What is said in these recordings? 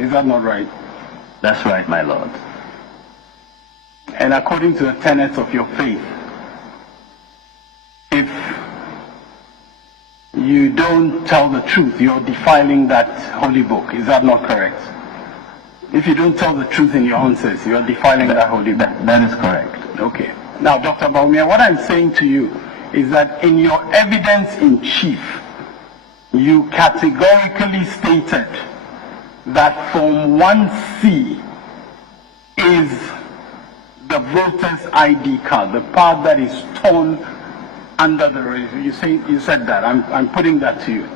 Is that not right? That's right, my lord. And according to the tenets of your faith, if you don't tell the truth, you're defiling that holy book. Is that not correct? If you don't tell the truth in your answers, you're defiling that holy book. That is correct. Okay. Now, Dr. Bawumia, what I'm saying to you is that in your evidence in chief, you categorically stated that Form 1C is the voter's ID card, the part that is torn under the register. You said that. I'm putting that to you.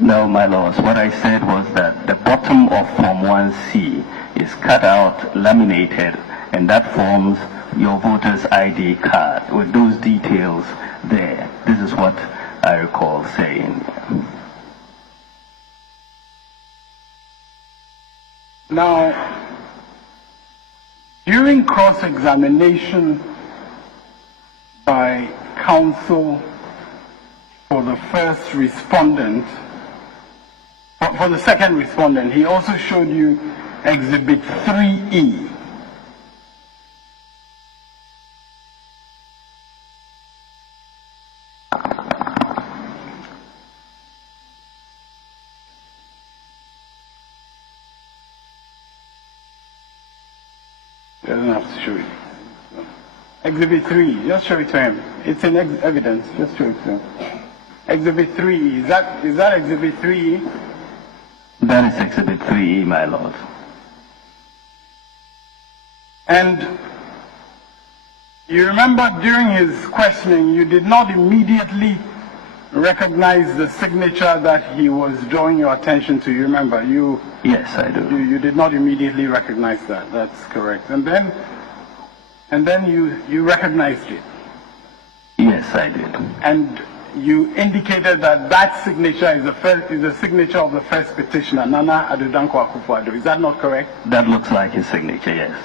No, my lords. What I said was that the bottom of Form 1C is cut out, laminated, and that forms your voter's ID card with those details there. This is what I recall saying. Now, during cross-examination by counsel for the first respondent, for the second respondent, he also showed you Exhibit 3E. Doesn't have to show it. Exhibit 3, just show it to him. It's in evidence, just show it to him. Exhibit 3, is that Exhibit 3E? That is Exhibit 3E, my lord. And you remember during his questioning, you did not immediately recognize the signature that he was drawing your attention to. You remember? Yes, I do. You did not immediately recognize that. That's correct. And then you recognized it. Yes, I did. And you indicated that that signature is the signature of the first petitioner, Nana Addo Akufo-Addo. Is that not correct? That looks like his signature, yes.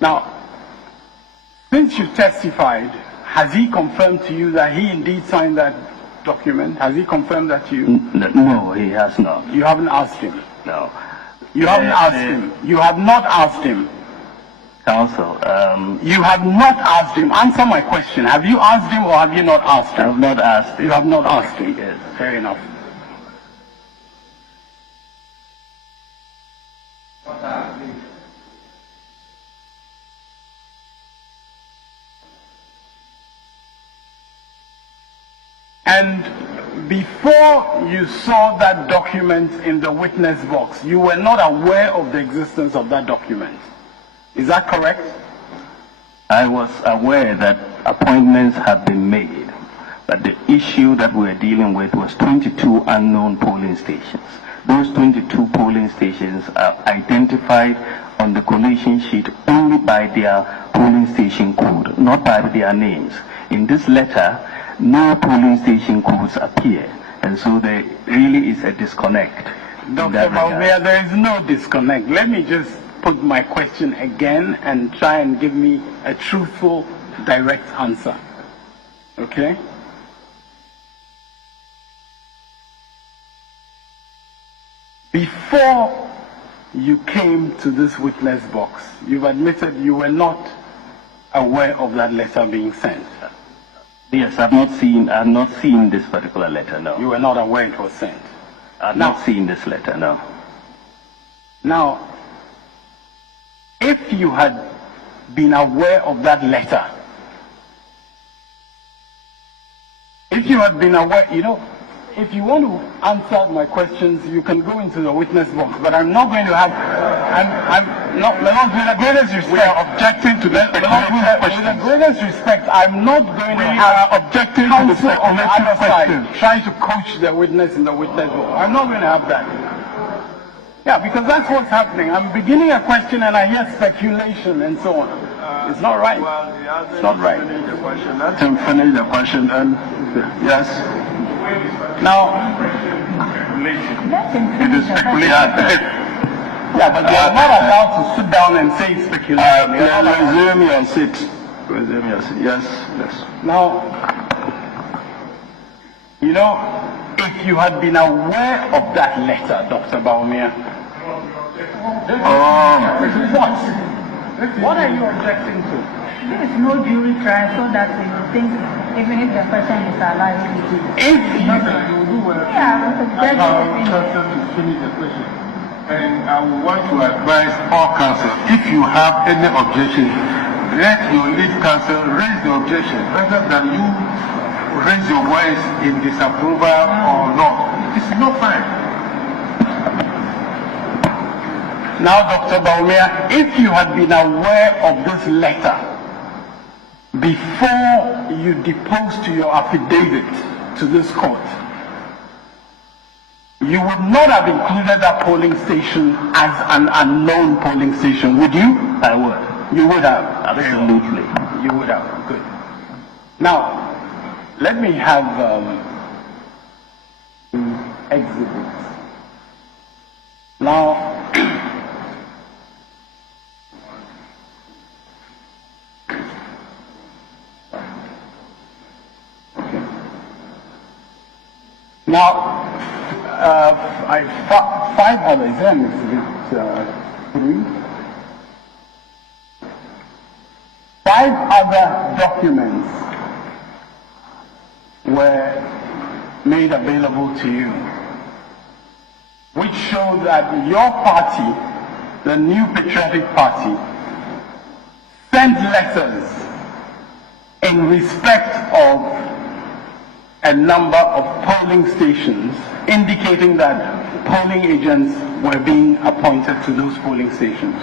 Now, since you testified, has he confirmed to you that he indeed signed that document? Has he confirmed that to you? No, he has not. You haven't asked him? No. You haven't asked him? You have not asked him? Counsel, you have not asked him. Answer my question. Have you asked him or have you not asked him? I have not asked him. You have not asked him? Yes. Fair enough. And before you saw that document in the witness box, you were not aware of the existence of that document. Is that correct? I was aware that appointments had been made, but the issue that we were dealing with was 22 unknown polling stations. Those 22 polling stations are identified on the collation sheet only by their polling station code, not by their names. In this letter, no polling station codes appear, and so there really is a disconnect. Dr. Bawumia, there is no disconnect. Let me just put my question again and try and give me a truthful, direct answer. Okay? Before you came to this witness box, you've admitted you were not aware of that letter being sent. Yes, I've not seen this particular letter, no. You were not aware it was sent. I've not seen this letter, no. Now, if you had been aware of that letter, if you had been aware, if you want to answer my questions, you can go into the witness box, but I'm not going to have, I'm not, with the greatest respect, we are objecting to that. With the greatest respect, I'm not going to have objecting counsel on the other side trying to coach the witness in the witness box. I'm not going to have that. Yeah, because that's what's happening. I'm beginning a question and I hear speculation and so on. It's not right. It's not right. Let him finish the question and yes. Now, it is speculation. Yeah, but you're not allowed to sit down and say speculation. Resume your seat. Resume your seat. Yes, yes. Now, if you had been aware of that letter, Dr. Bawumia, What are you objecting to? There is no jury trial so that you think even if the person is alive, If you do well, yeah, counsel to finish the question. And I would want to advise all counsel, if you have any objection, let your lead counsel raise the objection rather than you raise your voice in disapproval or not. It's not fine. Now, Dr. Bawumia, if you had been aware of this letter before you deposed to your affidavit to this court, you would not have included that polling station as an unknown polling station, would you? I would. You would have. Absolutely. You would have. Good. Now, let me have exhibits. Now, now, five others, then exhibit 3. 5 other documents were made available to you, which show that your party, the New Patriotic Party, sent letters in respect of a number of polling stations indicating that polling agents were being appointed to those polling stations.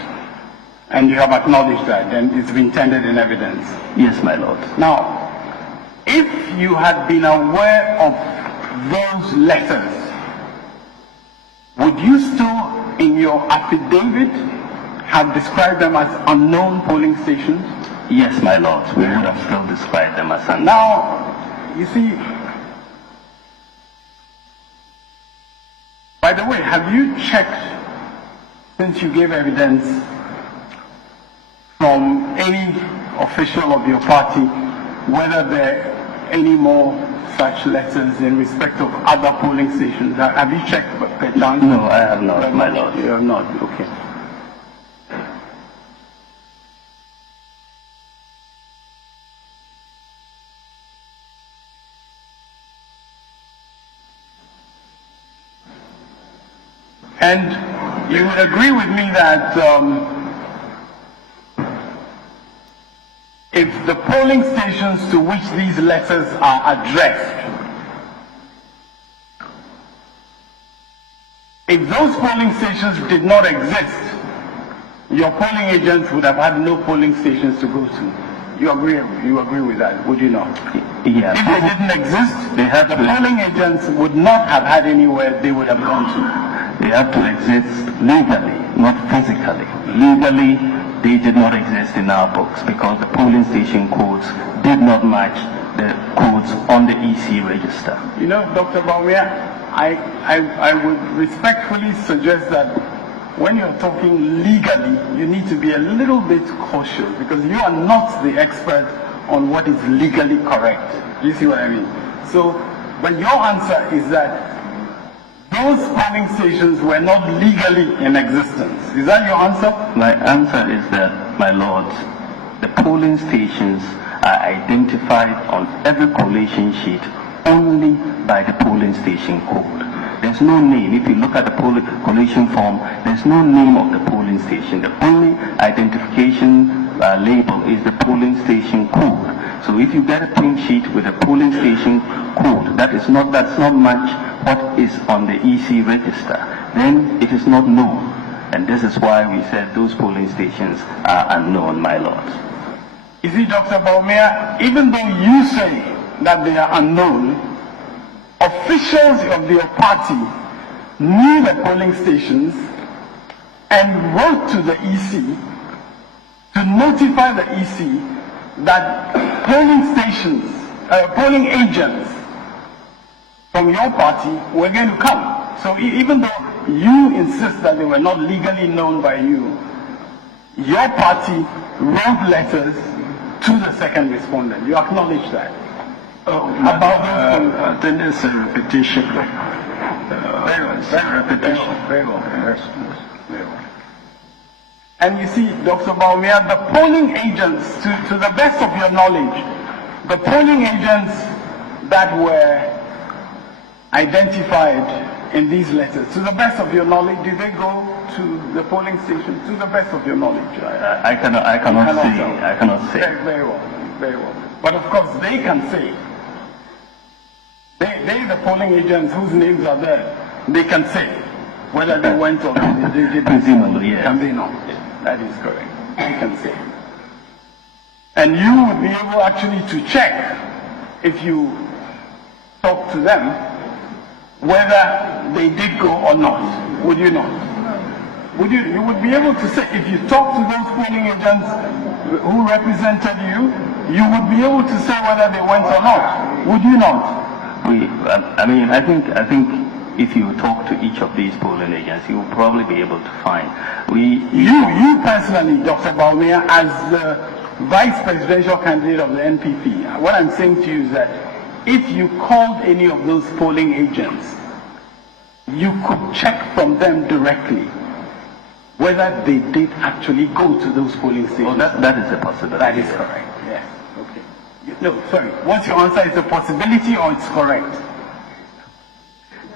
And you have acknowledged that, and it's been tendered in evidence. Yes, my lord. Now, if you had been aware of those letters, would you still, in your affidavit, have described them as unknown polling stations? Yes, my lord. We would have still described them as unknown. Now, you see, by the way, have you checked, since you gave evidence from any official of your party, whether there are any more such letters in respect of other polling stations? Have you checked per chance? No, I have not, my lord. You have not, okay. And you would agree with me that if the polling stations to which these letters are addressed, if those polling stations did not exist, your polling agents would have had no polling stations to go to. You agree with that, would you not? Yes. If they didn't exist, the polling agents would not have had anywhere they would have gone to. They have to exist legally, not physically. Legally, they did not exist in our books because the polling station codes did not match the codes on the EC register. You know, Dr. Bawumia, I would respectfully suggest that when you're talking legally, you need to be a little bit cautious because you are not the expert on what is legally correct. Do you see what I mean? So, but your answer is that those polling stations were not legally in existence. Is that your answer? My answer is that, my lord, the polling stations are identified on every collation sheet only by the polling station code. There's no name. If you look at the collation form, there's no name of the polling station. The only identification label is the polling station code. So if you get a print sheet with a polling station code that does not match what is on the EC register, then it is not known. And this is why we said those polling stations are unknown, my lord. You see, Dr. Bawumia, even though you say that they are unknown, officials of your party knew the polling stations and wrote to the EC to notify the EC that polling agents from your party were going to come. So even though you insist that they were not legally known by you, your party wrote letters to the second respondent. You acknowledge that? I think it's a repetition. Very well. Very well. Very well. And you see, Dr. Bawumia, the polling agents, to the best of your knowledge, the polling agents that were identified in these letters, to the best of your knowledge, did they go to the polling station? To the best of your knowledge? I cannot say. Very well, very well. But of course, they can say. They, the polling agents whose names are there, they can say whether they went or they did. Presumably, yes. Can they not? That is correct. They can say. And you would be able actually to check if you talk to them whether they did go or not. Would you not? Would you? You would be able to say if you talk to those polling agents who represented you, you would be able to say whether they went or not. Would you not? I think if you talk to each of these polling agents, you will probably be able to find. You personally, Dr. Bawumia, as the vice presidential candidate of the NPP, what I'm saying to you is that if you called any of those polling agents, you could check from them directly whether they did actually go to those polling stations. Well, that is a possibility. That is correct, yes. Okay. No, sorry. What's your answer? Is a possibility or it's correct?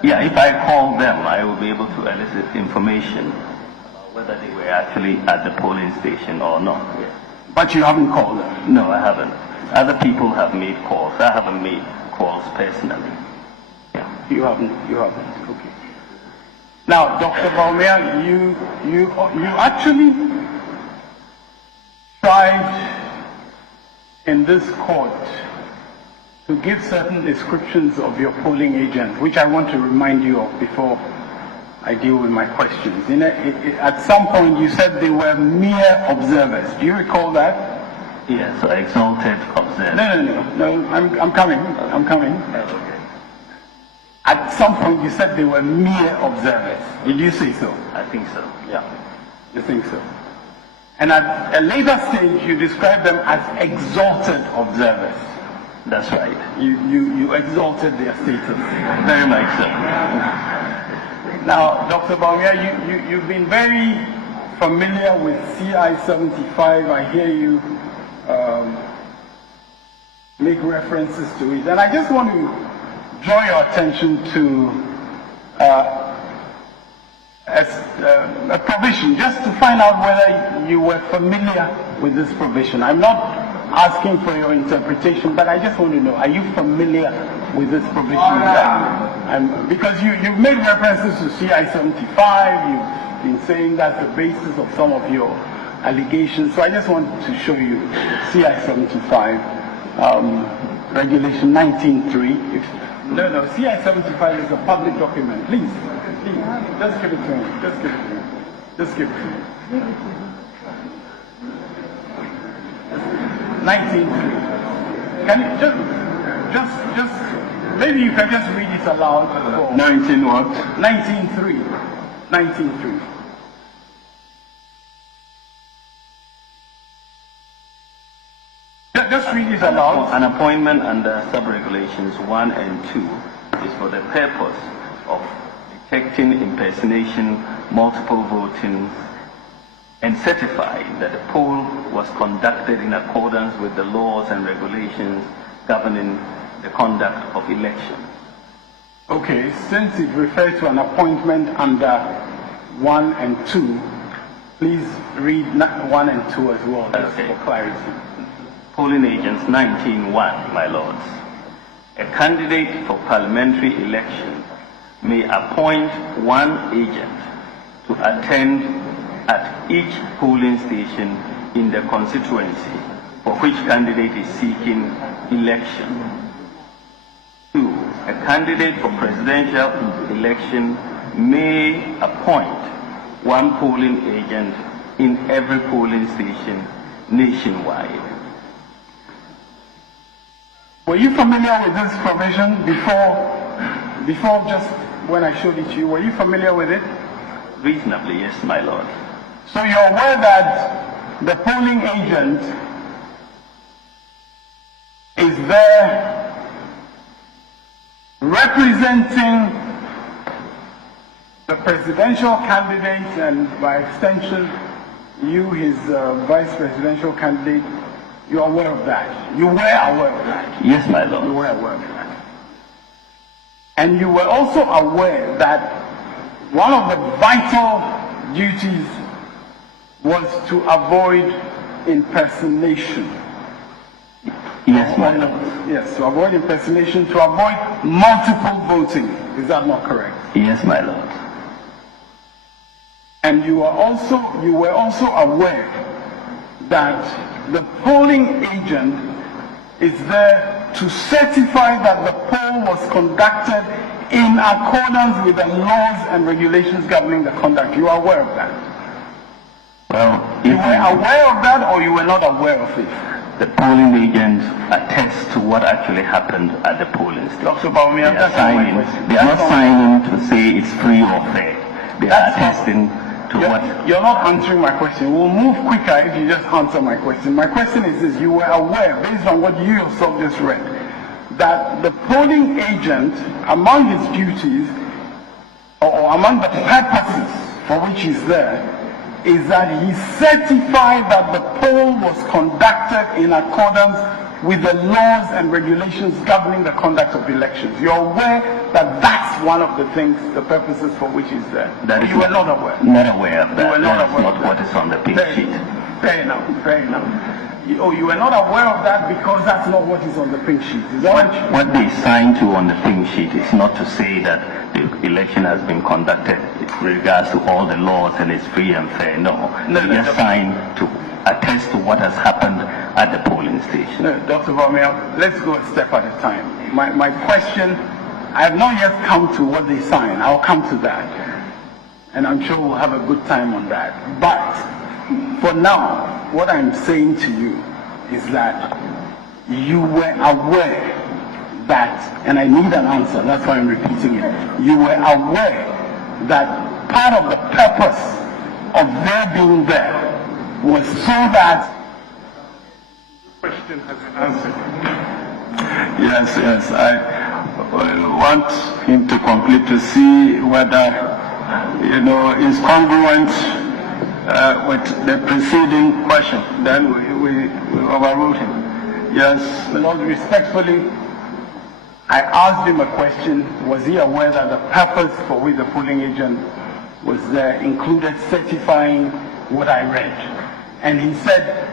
Yeah, if I call them, I will be able to elicit information about whether they were actually at the polling station or not. Yes. But you haven't called them? No, I haven't. Other people have made calls. I haven't made calls personally. Yeah. You haven't. Okay. Now, Dr. Bawumia, you actually tried in this court to give certain descriptions of your polling agent, which I want to remind you of before I deal with my questions. At some point, you said they were mere observers. Do you recall that? Yes, I exalted observers. No. I'm coming. Okay. At some point, you said they were mere observers. Did you say so? I think so. Yeah. You think so? And at a later stage, you described them as exalted observers. That's right. You exalted their status. Very much so. Now, Dr. Bawumia, you've been very familiar with CI-75. I hear you make references to it. And I just want to draw your attention to a provision, just to find out whether you were familiar with this provision. I'm not asking for your interpretation, but I just want to know, are you familiar with this provision? Because you've made references to CI-75, you've been saying that's the basis of some of your allegations, so I just want to show you CI-75, Regulation 19.3. No, CI-75 is a public document. Please, just give it to me. Just give it to me. 19.3. Can you just maybe you can just read it aloud. 19 what? 19.3. 19.3. Just read it aloud. An appointment under sub-regulations 1 and 2 is for the purpose of detecting impersonation, multiple voting, and certifying that the poll was conducted in accordance with the laws and regulations governing the conduct of elections. Okay, since it refers to an appointment under 1 and 2, please read 1 and 2 as well, just for clarity. Polling agents 19.1, my lords. A candidate for parliamentary election may appoint one agent to attend at each polling station in the constituency for which candidate is seeking election. 2. A candidate for presidential election may appoint one polling agent in every polling station nationwide. Were you familiar with this provision before just when I showed it to you? Were you familiar with it? Reasonably, yes, my lord. So you're aware that the polling agent is there representing the presidential candidate, and by extension, you, his vice presidential candidate, you're aware of that. You were aware of that. Yes, my lord. You were aware of that. And you were also aware that one of the vital duties was to avoid impersonation. Yes, my lord. Yes, to avoid impersonation, to avoid multiple voting. Is that not correct? Yes, my lord. And you were also aware that the polling agent is there to certify that the poll was conducted in accordance with the laws and regulations governing the conduct. You are aware of that? Well, You were aware of that, or you were not aware of it? the polling agents attest to what actually happened at the polling station. Dr. Bawumia, that's not my question. They are not signing to say it's free or fair. They are attesting to what... You're not answering my question. We'll move quicker if you just answer my question. My question is this: you were aware, based on what you yourself just read, that the polling agent, among his duties, or among the purposes for which he's there, is that he certified that the poll was conducted in accordance with the laws and regulations governing the conduct of elections. You're aware that that's one of the things, the purposes for which he's there. You were not aware. Not aware of that. You were not That's aware not of what that. is on the pink sheet. Fair enough, fair enough. You were not aware of that because that's not what is on the pink sheet. Is that what What they signed to on the pink sheet is not to say that the election has been conducted with regards to all the laws and it's free and fair. No, they just signed to attest to what has happened at the polling station. No, Dr. Bawumia, let's go a step at a time. My question, I have not yet come to what they signed. I'll come to that. And I'm sure we'll have a good time on that. But for now, what I'm saying to you is that you were aware that, and I need an answer, that's why I'm repeating it. You were aware that part of the purpose of their being there was so that... Question has been answered. Yes, I want him to complete to see whether, is congruent with the preceding question. Then we overruled him. Yes. My Lord, respectfully, I asked him a question. Was he aware that the purpose for which the polling agent was there included certifying what I read? And he said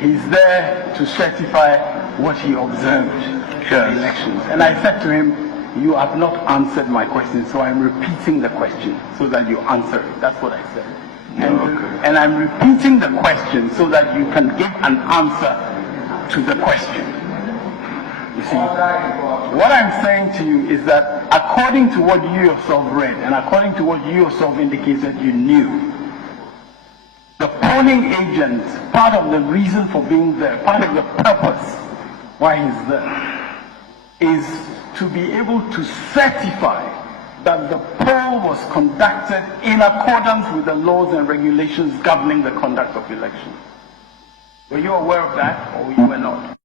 he's there to certify what he observed in the elections. And I said to him, you have not answered my question, so I'm repeating the question so that you answer it. That's what I said. And I'm repeating the question so that you can give an answer to the question. You see, what I'm saying to you is that according to what you yourself read and according to what you yourself indicated you knew, the polling agent, part of the reason for being there, part of the purpose why he's there, is to be able to certify that the poll was conducted in accordance with the laws and regulations governing the conduct of elections. Were you aware of that, or you were not?